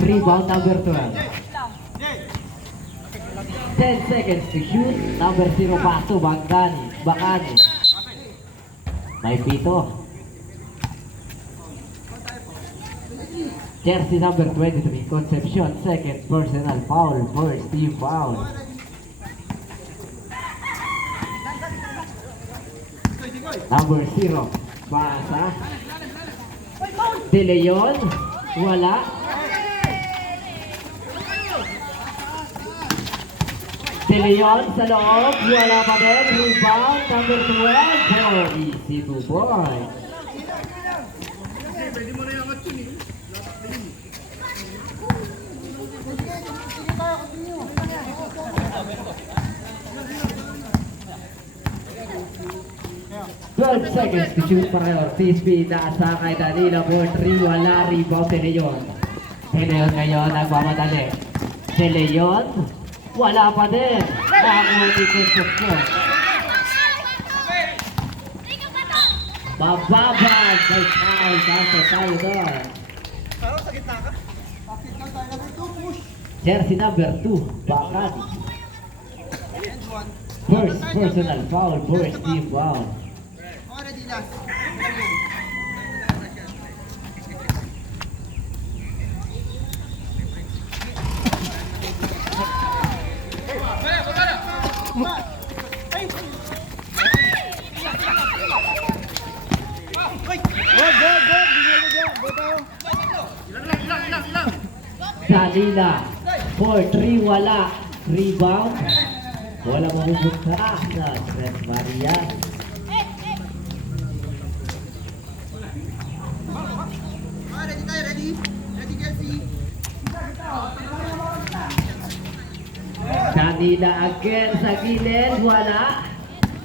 Rebound number 12. 10 seconds to shoot. Number 0 paso, Bakani. May pito. Jersey number 23, Concepcion, second personal foul, first team foul. Number 0, pasa. De Leon, wala. De Leon sa loob, wala pa din. Rebound, number 12, for easy 2 points. Pwede mo na yung angat yun eh. 12 seconds to shoot para Ortiz. Pinasa kay Danilo for 3. Wala. Rebound De Leon. De Leon ngayon nagmamadali. De Leon. Wala pa din. Nakakuha si Concepcion. Bababag. May foul. Kaso tayo doon. Parang sa gitna ka? Bakit ka tayo number 2? Push! Jersey number 2. Bakani. First personal foul. First team foul. Already last. Salila. 4-3. Wala. Rebound. Wala mapupunta sa Tres Marias. Ready tayo, ready? Ready, Kelsey? Salila again sa gilid. Wala.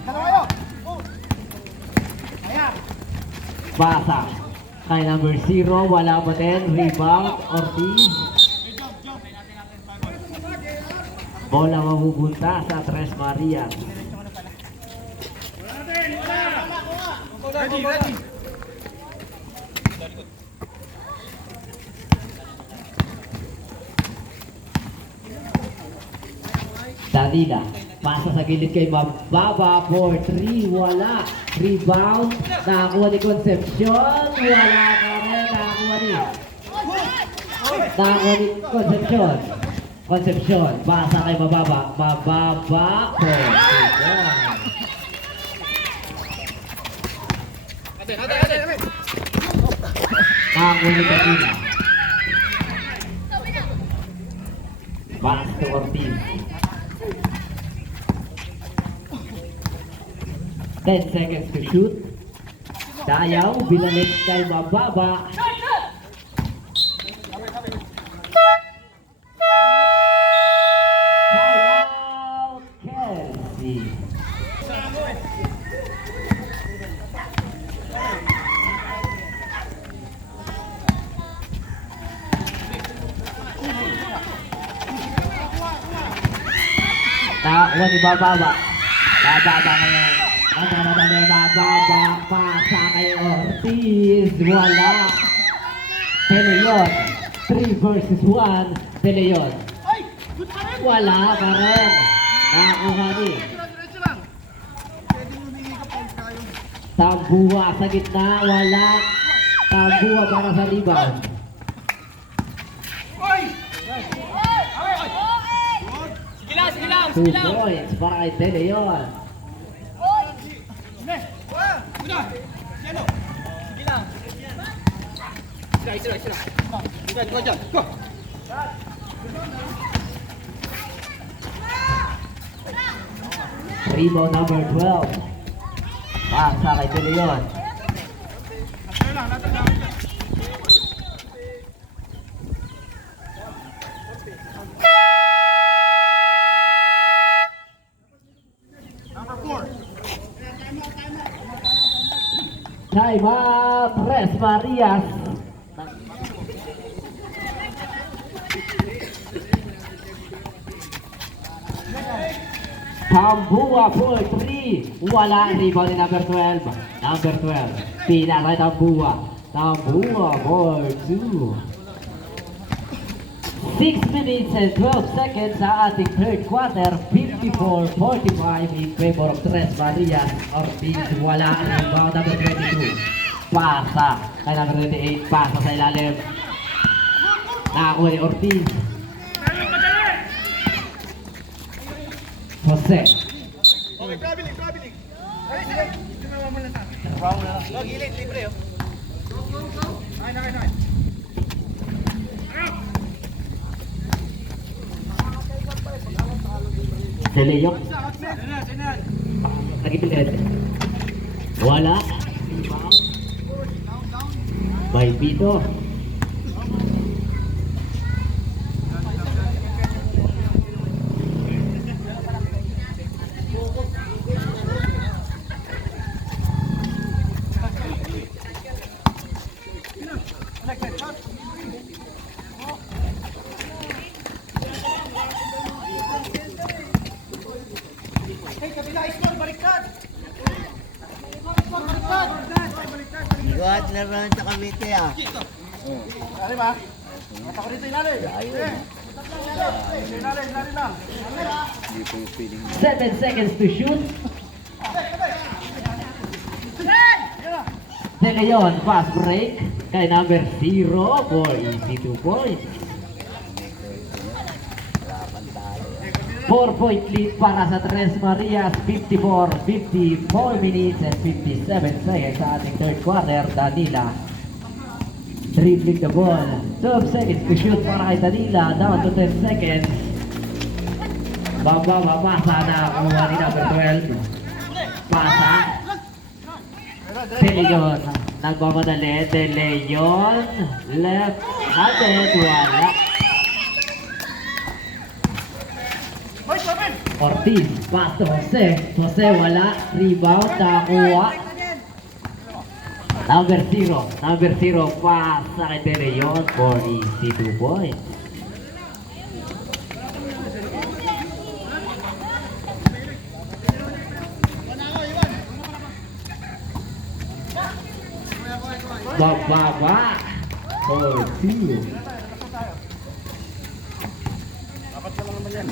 Kalawayo! Ayan! Basa. Kay number 0. Wala pa din. Rebound. Ortiz. Bola mapupunta sa Tres Marias. Ready, ready! Danila. Pasa sa gilid kay Mababa for 3. Wala. Rebound. Nakakuha ni Concepcion. Wala ka rin. Nakakuha ni Concepcion. Concepcion. Pasa kay Mababa. Mababa for 3. Nakakuha ni Danila. Pass to Ortiz. 10 seconds to shoot. Dayaw, binalik kay Mababa. Timeout, Kelsey. Nakakuha ni Mababa. Mababa ngayon. Mababa, pasa kay Ortiz. Wala. De Leon. 3 versus 1. De Leon. Wala pa rin. Nakakuha ni Diretso lang! Pwede humingi ka pag tayo. Tambuha sa gitna. Wala. Tambuha para sa rebound. Oy! 2 points para kay De Leon. Una! Yelo! Sige lang! Isa lang! Go dyan! Go! Rebound number 12. Pasa kay De Leon. Natin lang! Natin lang! Number 4! Time up, Tres Marias. Tambuha for 3. 3. Wala. Rebound ni number 12. Number 12. Pinakay Tambua. Tambua for 2. 6 minutes and 12 seconds sa ating third quarter. 54-45 in favor of Tres Marias. Ortiz. Wala. Rebound number 22. Pasa. Kay number 28. Pasa sa ilalim. Nakakuha ni Ortiz. Jose. Okay, traveling. Ay, sige. Tumawa mo lang sa akin. Go, gilid, libre oh. Go. Ay. De Leon. Nagipilid. Wala. By Pito. Buat naman sa kamite ah. Dali ba? Mata ko dito ilalim. Ilalim lang. 7 seconds to shoot. De Leon, fast break. Kay number 0 for easy 2 points. 4-point lead para sa Tres Marias. 54 minutes and 57 seconds sa ating third quarter. Danila dribbling the ball. 12 seconds to shoot para kay Danila. Down to 10 seconds. Mapasa na kuha ni number 12. Pasa. De Leon. Nagmamadali. De Leon. Left-handed. Wala. Ortiz. Pass to Jose. Jose wala. Rebound. Nakakuha. Number 0. Pass sa kay De Leon for easy 2 points. Bababa for 2. Dapat ka lang naman yan.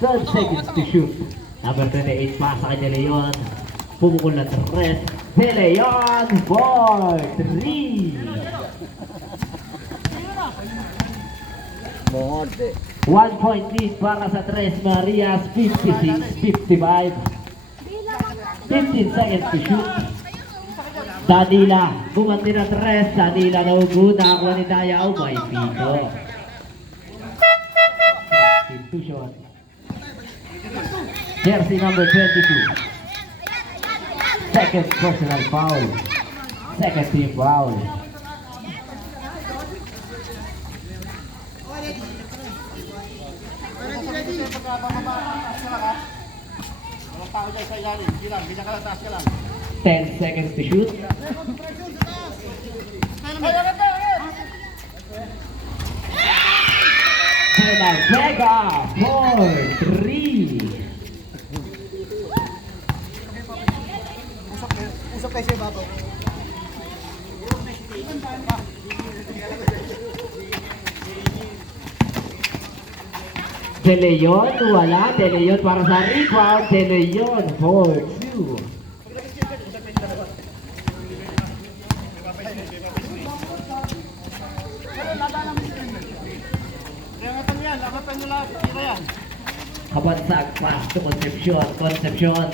12 seconds to shoot. Number 28 pa sa kanya Leon. Pumukul na 3. De Leon for 3. Monte. 1 point lead para sa Tres Marias. 56-55. 15 seconds to shoot. Danila. Bumanti na 3. Danila na ugo. Nakakuha ni Dayaw. May pito. Institution. Jersey number 22. Second personal foul. Second team foul. Walang tao dyan sa ilalim. Bilang ka lang, taas ka lang. 10 seconds to shoot. Penal Vega for 3. Usap kayo sa ibabaw. De Leon, wala. De Leon para sa rebound. De Leon for 2. Labatan nyo lahat. Tira yan. Kabansag, pass to Concepcion. Concepcion,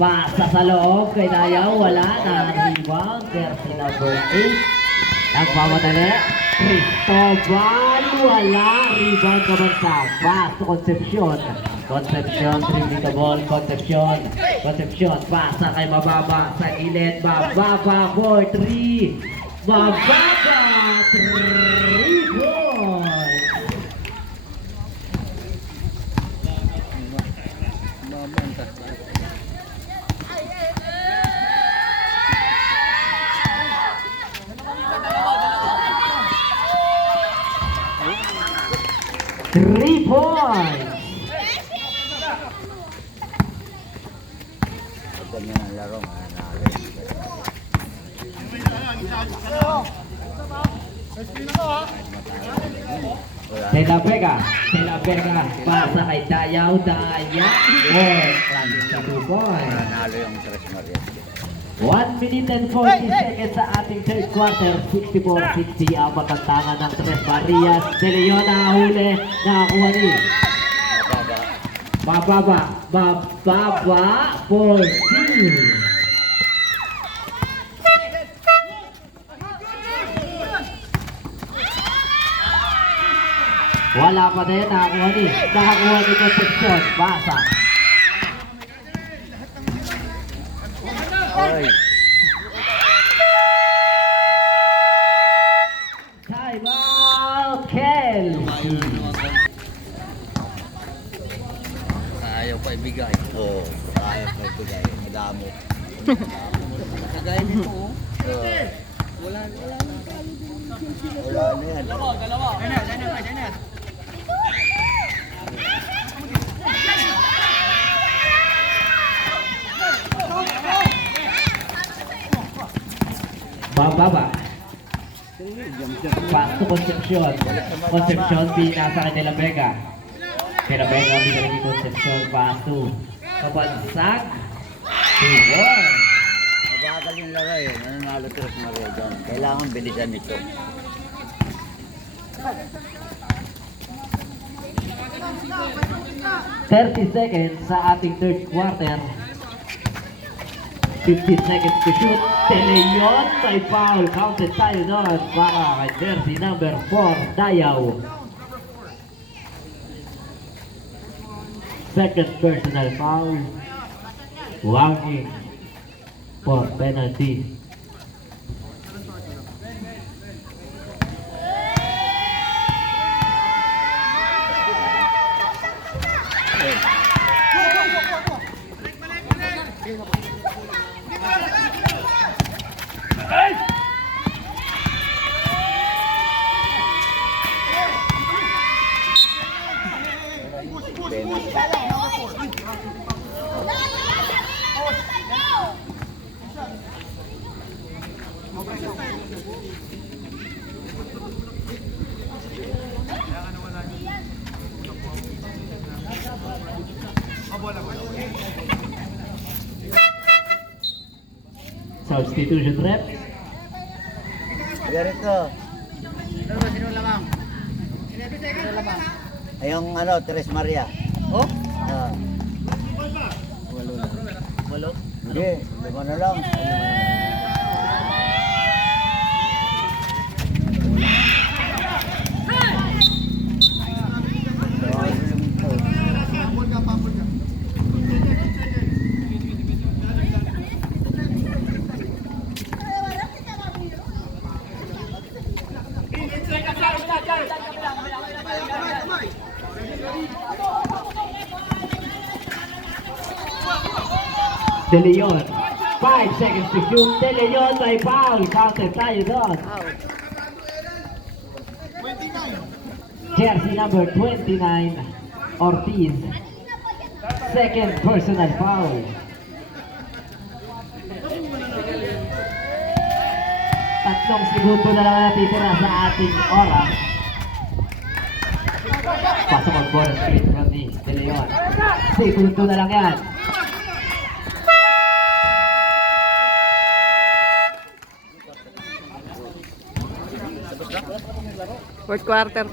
pasa sa loob kay Dayaw. Wala na rebound. Jersey number 8. Nagmamadali. Cristobal, wala. Rebound Kabansag. Pass to Concepcion. Concepcion, dribbling the ball. Concepcion. Concepcion, pasa kay Mababa. Sa gilid, Mababa for 3. Mababa, 3 points. 3 points. Pag ganyan ang laro, mananalo. Wala De La Vega, pasa kay Dayaw, point. 2 points. mananalo yung Tres Marias. 1 minute and 40 seconds sa ating third quarter. 64-60 ang pagkantangan ng Tres Marias. De Leon nakahuli, nakakuha rin. Mababa. Mababa, 14. Wala pa din, nakakuha ni Concepcion. Basa. Oy. Time out, Kel. Ayaw pa ibigay. Oo. Ayaw pa ibigay. Madamo. Kagaya nito, oh. Wala na yan. Bababa. Pass to Concepcion. Concepcion, pinasa kay De La Vega. De La Vega, binigay ni Concepcion. Pass to Kabansag. 2 points. Mabagal yung laro eh. Nananalo Tres Marias dyan. Kailangan bilisan nito. $30 seconds sa ating third quarter. 15 seconds to shoot. De Leon, may foul. Counted tayo doon para kay jersey number 4, Dayaw. Second personal foul. Warning for penalty. Substitution rep. Ganito. Ay, yung ano, Tres Maria. Oh? Ah. Walo. Hindi, 5 na lang. De Leon, 5 seconds to shoot. De Leon may foul. Counted tayo doon. Jersey number 29, Ortiz. Second personal foul. Tatlong segundo na lang natitira sa ating oras. Pasok ang bonus free throw ni De Leon. Segundo na lang yan. Fourth quarter.